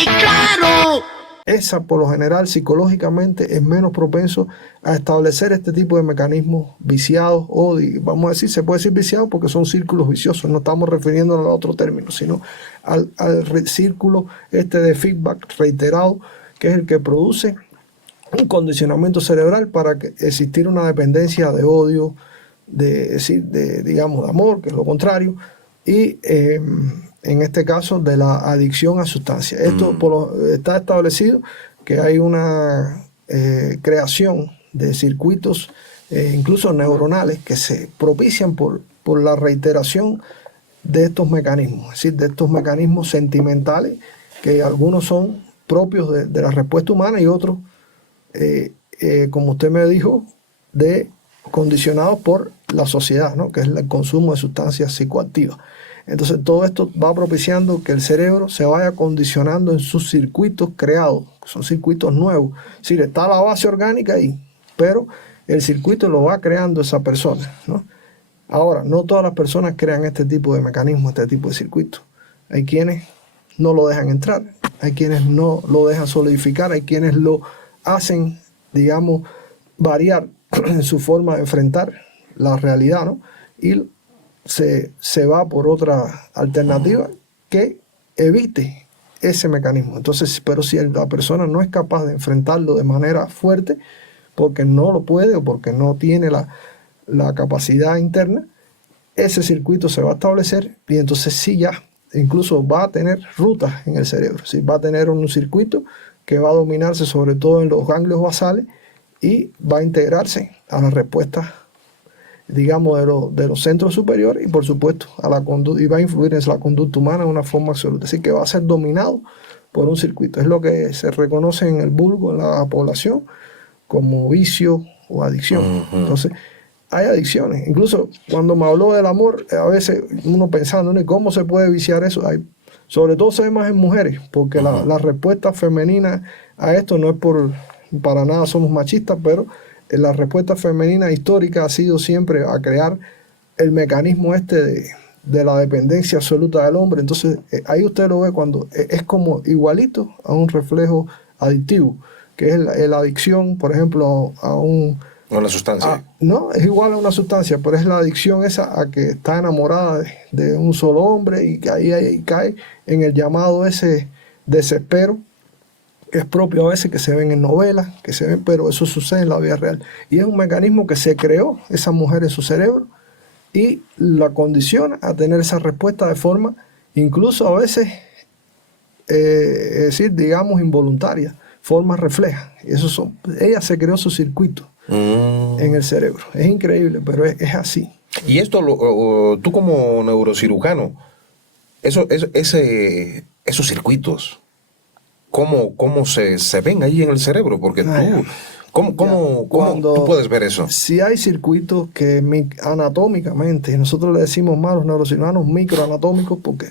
¡Y claro! Esa, por lo general, psicológicamente es menos propenso a establecer este tipo de mecanismos viciados o, vamos a decir, se puede decir viciados porque son círculos viciosos, no estamos refiriéndonos a otro término, sino al círculo este de feedback reiterado, que es el que produce un condicionamiento cerebral para que existir una dependencia de odio, digamos, de amor, que es lo contrario, y en este caso de la adicción a sustancias. Esto está establecido que hay una creación de circuitos, incluso neuronales, que se propician por la reiteración de estos mecanismos, es decir, de estos mecanismos sentimentales, que algunos son propios de la respuesta humana y otros, como usted me dijo, condicionados por la sociedad, ¿no? Que es el consumo de sustancias psicoactivas. Entonces todo esto va propiciando que el cerebro se vaya condicionando en sus circuitos creados, que son circuitos nuevos. Es decir, está la base orgánica ahí, pero el circuito lo va creando esa persona, ¿no? Ahora, no todas las personas crean este tipo de mecanismos, este tipo de circuitos. Hay quienes no lo dejan entrar, hay quienes no lo dejan solidificar, hay quienes lo hacen, digamos, variar en su forma de enfrentar la realidad, ¿no? Y se va por otra alternativa que evite ese mecanismo. Entonces, pero si la persona no es capaz de enfrentarlo de manera fuerte, porque no lo puede o porque no tiene la capacidad interna, ese circuito se va a establecer y entonces sí ya incluso va a tener rutas en el cerebro, ¿sí? Va a tener un circuito que va a dominarse sobre todo en los ganglios basales y va a integrarse a las respuestas, digamos, de los centros superiores y por supuesto a la conducta, y va a influir en la conducta humana de una forma absoluta. Así que va a ser dominado por un circuito. Es lo que se reconoce en el vulgo, en la población, como vicio o adicción. Entonces, hay adicciones. Incluso cuando me habló del amor, a veces uno pensando, ¿no? ¿Cómo se puede viciar eso? Sobre todo se ve más en mujeres, porque la respuesta femenina a esto no es para nada somos machistas, pero la respuesta femenina histórica ha sido siempre a crear el mecanismo este de la dependencia absoluta del hombre. Entonces ahí usted lo ve cuando es como igualito a un reflejo adictivo, que es la adicción, por ejemplo, a una sustancia. No, es igual a una sustancia, pero es la adicción esa a que está enamorada de un solo hombre y que ahí cae en el llamado ese desespero, que es propio a veces que se ven en novelas, que se ven, pero eso sucede en la vida real. Y es un mecanismo que se creó esa mujer en su cerebro y la condiciona a tener esa respuesta de forma, incluso a veces, es decir, digamos, involuntaria, forma refleja. Ella se creó su circuito en el cerebro. Es increíble, pero es así. Y esto, tú como neurocirujano, esos circuitos, ¿cómo se ven ahí en el cerebro? Porque ¿cómo tú puedes ver eso? Si hay circuitos que anatómicamente, nosotros le decimos más a los neurocirujanos microanatómicos porque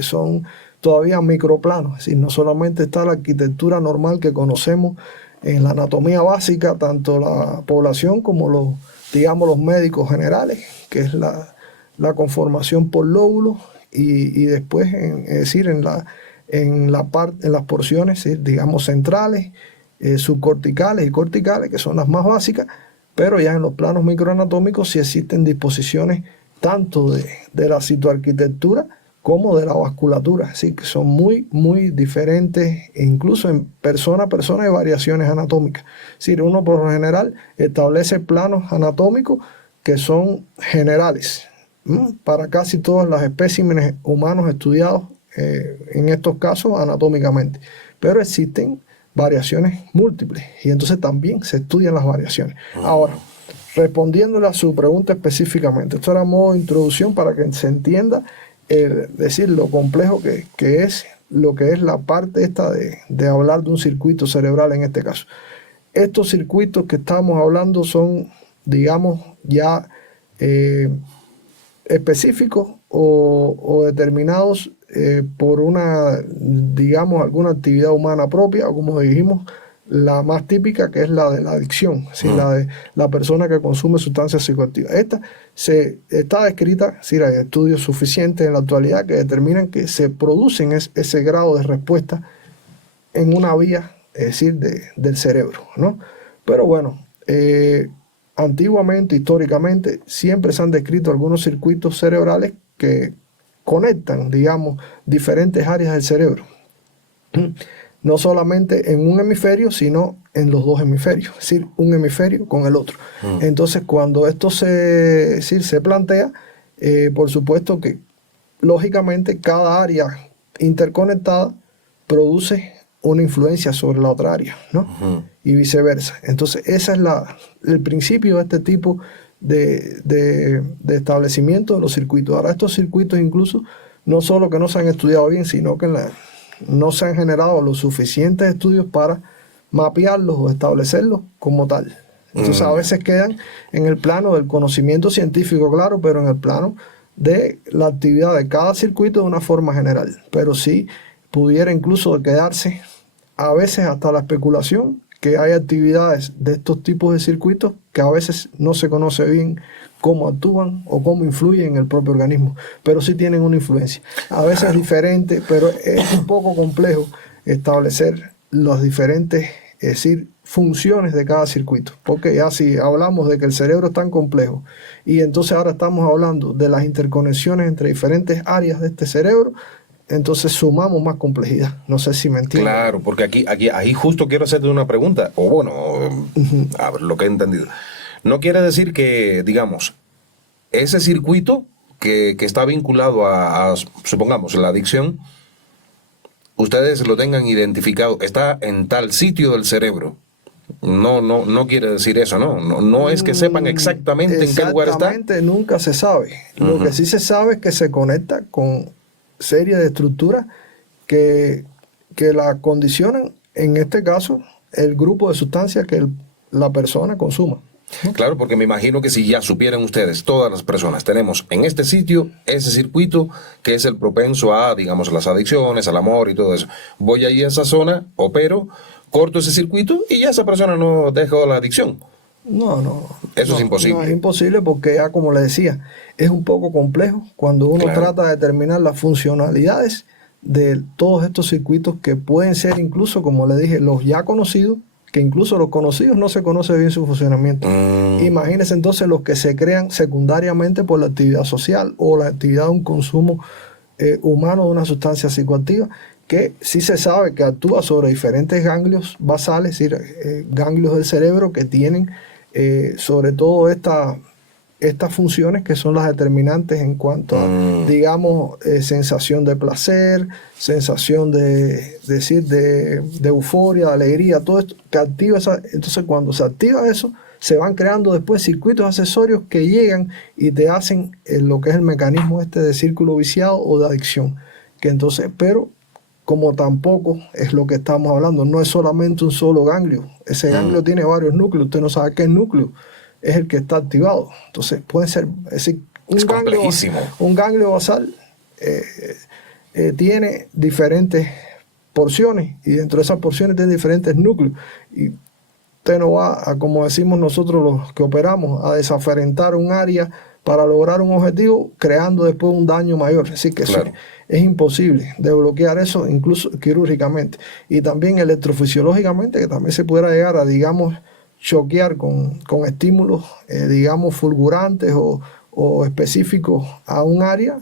son todavía microplanos, es decir, no solamente está la arquitectura normal que conocemos en la anatomía básica, tanto la población como los médicos generales, que es la conformación por lóbulos y después, es decir, en las porciones, digamos, centrales, subcorticales y corticales, que son las más básicas, pero ya en los planos microanatómicos sí existen disposiciones tanto de la citoarquitectura como de la vasculatura, así que son muy, muy diferentes, incluso en persona a persona hay variaciones anatómicas. Es decir, uno por lo general establece planos anatómicos que son generales para casi todos los especímenes humanos estudiados, en estos casos anatómicamente, pero existen variaciones múltiples y entonces también se estudian las variaciones. Ahora, respondiéndole a su pregunta específicamente, esto era modo de introducción para que se entienda decir lo complejo que es lo que es la parte esta de hablar de un circuito cerebral en este caso. Estos circuitos que estamos hablando son, digamos, ya específicos o determinados por digamos, alguna actividad humana propia, o como dijimos, la más típica, que es la de la adicción, ¿sí? La de la persona que consume sustancias psicoactivas. Esta está descrita, ¿sí? Hay estudios suficientes en la actualidad que determinan que se producen ese grado de respuesta en una vía, es decir, del cerebro, ¿no? Pero bueno, antiguamente, históricamente, siempre se han descrito algunos circuitos cerebrales que conectan, digamos, diferentes áreas del cerebro. No solamente en un hemisferio, sino en los dos hemisferios, es decir, un hemisferio con el otro. Entonces, cuando esto se plantea, por supuesto que, lógicamente, cada área interconectada produce una influencia sobre la otra área, ¿no? Y viceversa. Entonces, ese es el principio de este tipo de establecimiento de los circuitos. Ahora, estos circuitos incluso, no solo que no se han estudiado bien, sino que no se han generado los suficientes estudios para mapearlos o establecerlos como tal. Entonces, a veces quedan en el plano del conocimiento científico, claro, pero en el plano de la actividad de cada circuito de una forma general. Pero sí pudiera incluso quedarse a veces hasta la especulación que hay actividades de estos tipos de circuitos que a veces no se conoce bien cómo actúan o cómo influyen en el propio organismo, pero sí tienen una influencia. A veces es diferente, pero es un poco complejo establecer los diferentes, es decir, funciones de cada circuito, porque ya si hablamos de que el cerebro es tan complejo y entonces ahora estamos hablando de las interconexiones entre diferentes áreas de este cerebro, entonces sumamos más complejidad. No sé si me entiendes. Claro, porque ahí justo quiero hacerte una pregunta, o bueno, a ver lo que he entendido. No quiere decir que, digamos, ese circuito que está vinculado supongamos, la adicción, ustedes lo tengan identificado, está en tal sitio del cerebro. No quiere decir eso, no es que sepan exactamente en qué lugar está. Exactamente, nunca se sabe. Lo que sí se sabe es que se conecta con serie de estructuras que la condicionan, en este caso, el grupo de sustancias que la persona consuma. Claro, porque me imagino que si ya supieran ustedes, todas las personas, tenemos en este sitio ese circuito que es el propenso a, digamos, las adicciones, al amor y todo eso. Voy ahí a esa zona, opero, corto ese circuito y ya esa persona no deja la adicción. No. Eso es imposible. No, es imposible porque ya, como le decía, es un poco complejo cuando uno trata de determinar las funcionalidades de todos estos circuitos que pueden ser incluso, como le dije, los ya conocidos, que incluso los conocidos no se conoce bien su funcionamiento. Imagínense entonces los que se crean secundariamente por la actividad social o la actividad de un consumo humano de una sustancia psicoactiva, que sí se sabe que actúa sobre diferentes ganglios basales, es decir, ganglios del cerebro que tienen sobre todo estas funciones que son las determinantes en cuanto a, digamos, sensación de placer, sensación de euforia, de alegría, todo esto que activa esa. Entonces, cuando se activa eso, se van creando después circuitos accesorios que llegan y te hacen lo que es el mecanismo de círculo viciado o de adicción. Que entonces, pero como tampoco es lo que estamos hablando, no es solamente un solo ganglio. Ese ganglio tiene varios núcleos, usted no sabe qué núcleo es el que está activado. Entonces puede ser, es decir, un ganglio basal tiene diferentes porciones y dentro de esas porciones tiene diferentes núcleos. Y usted no va a, como decimos nosotros los que operamos, a desaferentar un área para lograr un objetivo, creando después un daño mayor. Así que claro, es imposible de bloquear eso, incluso quirúrgicamente. Y también electrofisiológicamente, que también se pudiera llegar a, digamos, choquear con estímulos, digamos, fulgurantes o específicos a un área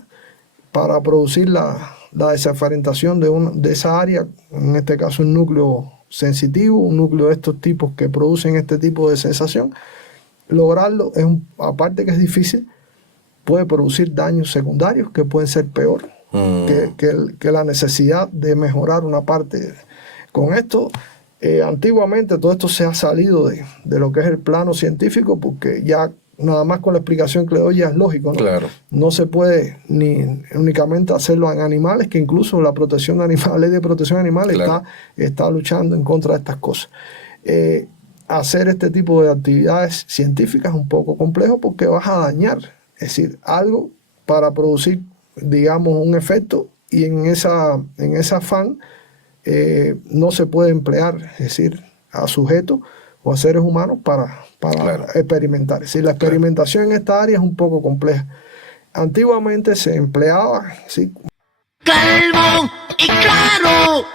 para producir la desaferentación de esa área, en este caso un núcleo sensitivo, un núcleo de estos tipos que producen este tipo de sensación. Lograrlo, aparte que es difícil, puede producir daños secundarios que pueden ser peor que la necesidad de mejorar una parte. Con esto, antiguamente todo esto se ha salido de lo que es el plano científico, porque ya nada más con la explicación que le doy ya es lógico, ¿no? Claro. No se puede ni únicamente hacerlo en animales, que incluso la protección de animales, la ley de protección de animales está luchando en contra de estas cosas. Hacer este tipo de actividades científicas es un poco complejo porque vas a dañar, es decir, algo para producir, digamos, un efecto, y en ese afán no se puede emplear, es decir, a sujetos o a seres humanos para experimentar. Es decir, la experimentación en esta área es un poco compleja. Antiguamente se empleaba, ¿sí? Calvo y claro.